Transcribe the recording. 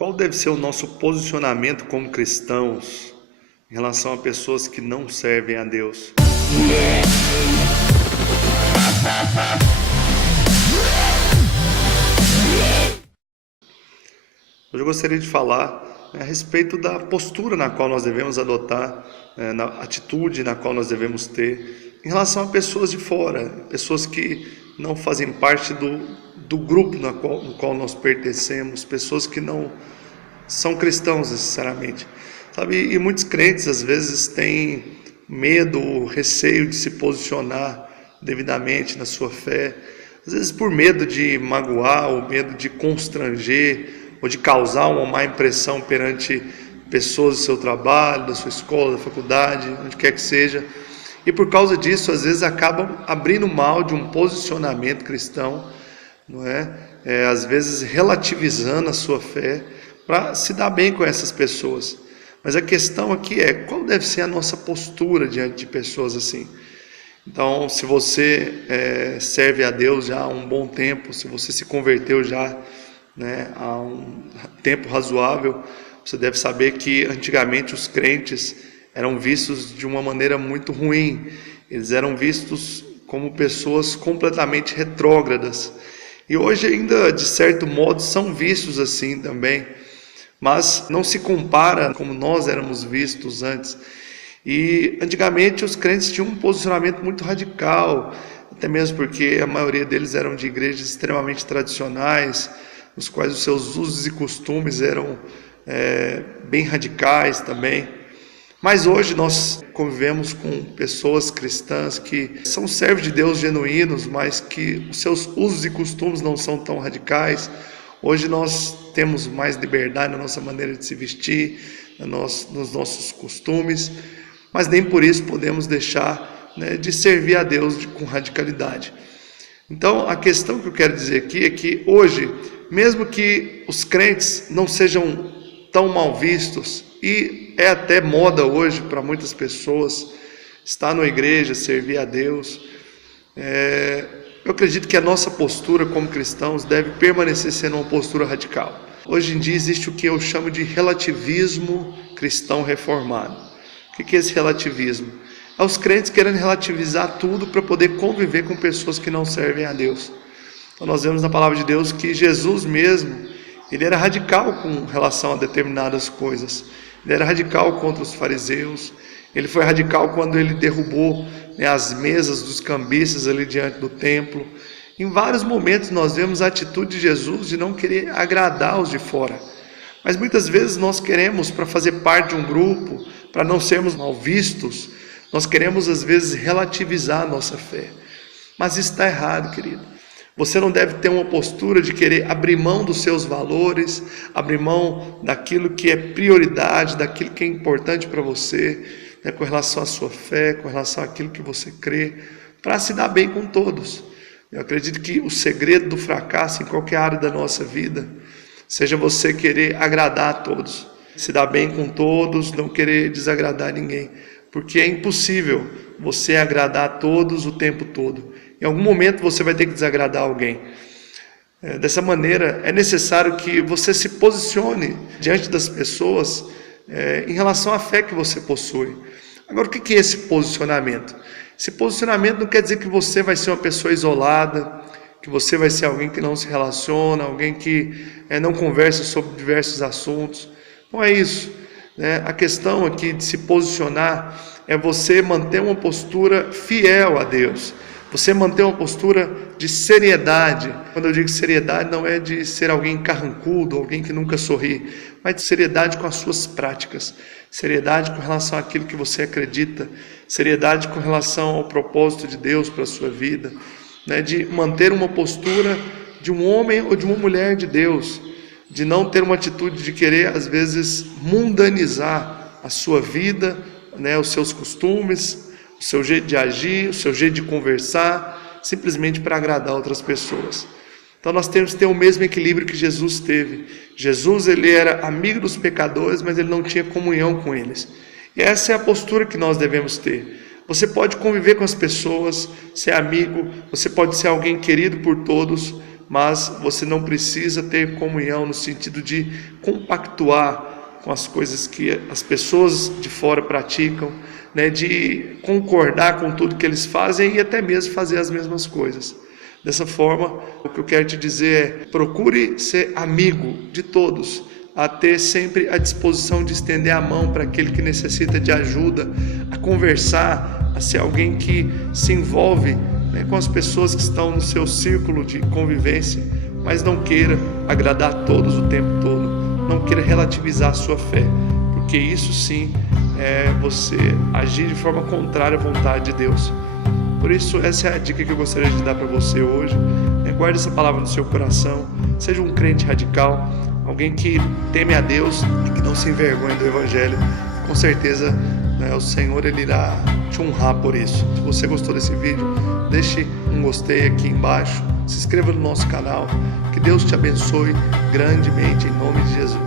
Qual deve ser o nosso posicionamento como cristãos em relação a pessoas que não servem a Deus? Hoje eu gostaria de falar a respeito da postura na qual nós devemos adotar, na atitude na qual nós devemos ter em relação a pessoas de fora, pessoas que não fazem parte do grupo no qual nós pertencemos, pessoas que não são cristãos necessariamente, sabe? E muitos crentes às vezes têm medo, receio de se posicionar devidamente na sua fé, às vezes por medo de magoar, ou medo de constranger, ou de causar uma má impressão perante pessoas do seu trabalho, da sua escola, da faculdade, onde quer que seja. E por causa disso, às vezes acabam abrindo mão de um posicionamento cristão, não é? Às vezes relativizando a sua fé para se dar bem com essas pessoas. Mas a questão aqui é, qual deve ser a nossa postura diante de pessoas assim? Então, se você serve a Deus já há um bom tempo, se você se converteu já, há um tempo razoável, você deve saber que antigamente os crentes eram vistos de uma maneira muito ruim. Eles eram vistos como pessoas completamente retrógradas. E hoje ainda, de certo modo, são vistos assim também. Mas não se compara como nós éramos vistos antes. E antigamente os crentes tinham um posicionamento muito radical, até mesmo porque a maioria deles eram de igrejas extremamente tradicionais, nos quais os seus usos e costumes eram bem radicais também. Mas hoje nós convivemos com pessoas cristãs que são servos de Deus genuínos, mas que os seus usos e costumes não são tão radicais. Hoje nós temos mais liberdade na nossa maneira de se vestir, nos nossos costumes, mas nem por isso podemos deixar de servir a Deus com radicalidade. Então, a questão que eu quero dizer aqui é que hoje, mesmo que os crentes não sejam tão mal vistos, e é até moda hoje para muitas pessoas estar na igreja, servir a Deus, eu acredito que a nossa postura como cristãos deve permanecer sendo uma postura radical. Hoje em dia existe o que eu chamo de relativismo cristão reformado. O que é esse relativismo? É os crentes querendo relativizar tudo para poder conviver com pessoas que não servem a Deus. Então nós vemos na palavra de Deus que Jesus mesmo, ele era radical com relação a determinadas coisas. Ele era radical contra os fariseus. Ele foi radical quando ele derrubou as mesas dos cambistas ali diante do templo. Em vários momentos nós vemos a atitude de Jesus de não querer agradar os de fora. Mas muitas vezes nós queremos, para fazer parte de um grupo, para não sermos mal vistos, nós queremos às vezes relativizar a nossa fé. Mas isso está errado, querido. Você não deve ter uma postura de querer abrir mão dos seus valores, abrir mão daquilo que é prioridade, daquilo que é importante para você, com relação à sua fé, com relação àquilo que você crê, para se dar bem com todos. Eu acredito que o segredo do fracasso em qualquer área da nossa vida seja você querer agradar a todos, se dar bem com todos, não querer desagradar ninguém, porque é impossível você agradar a todos o tempo todo. Em algum momento você vai ter que desagradar alguém. Dessa maneira, é necessário que você se posicione diante das pessoas em relação à fé que você possui. Agora, o que é esse posicionamento? Esse posicionamento não quer dizer que você vai ser uma pessoa isolada, que você vai ser alguém que não se relaciona, alguém que não conversa sobre diversos assuntos. Não é isso. A questão aqui de se posicionar é você manter uma postura fiel a Deus. Você manter uma postura de seriedade. Quando eu digo seriedade, não é de ser alguém carrancudo, alguém que nunca sorri, mas de seriedade com as suas práticas, seriedade com relação àquilo que você acredita, seriedade com relação ao propósito de Deus para a sua vida, de manter uma postura de um homem ou de uma mulher de Deus, de não ter uma atitude de querer, às vezes, mundanizar a sua vida, os seus costumes, o seu jeito de agir, o seu jeito de conversar, simplesmente para agradar outras pessoas. Então nós temos que ter o mesmo equilíbrio que Jesus teve. Jesus, ele era amigo dos pecadores, mas ele não tinha comunhão com eles. E essa é a postura que nós devemos ter. Você pode conviver com as pessoas, ser amigo, você pode ser alguém querido por todos, mas você não precisa ter comunhão no sentido de compactuar com as coisas que as pessoas de fora praticam, né, de concordar com tudo que eles fazem e até mesmo fazer as mesmas coisas. Dessa forma, o que eu quero te dizer é: procure ser amigo de todos, a ter sempre a disposição de estender a mão para aquele que necessita de ajuda, a conversar, a ser alguém que se envolve, né, com as pessoas que estão no seu círculo de convivência, mas não queira agradar a todos o tempo todo, não queira relativizar a sua fé, porque isso sim é você agir de forma contrária à vontade de Deus. Por isso, essa é a dica que eu gostaria de dar para você hoje. Guarde essa palavra no seu coração, seja um crente radical, alguém que teme a Deus e que não se envergonha do Evangelho. Com certeza, né, o Senhor ele irá te honrar por isso. Se você gostou desse vídeo, deixe um gostei aqui embaixo, se inscreva no nosso canal, que Deus te abençoe grandemente em nome de Jesus.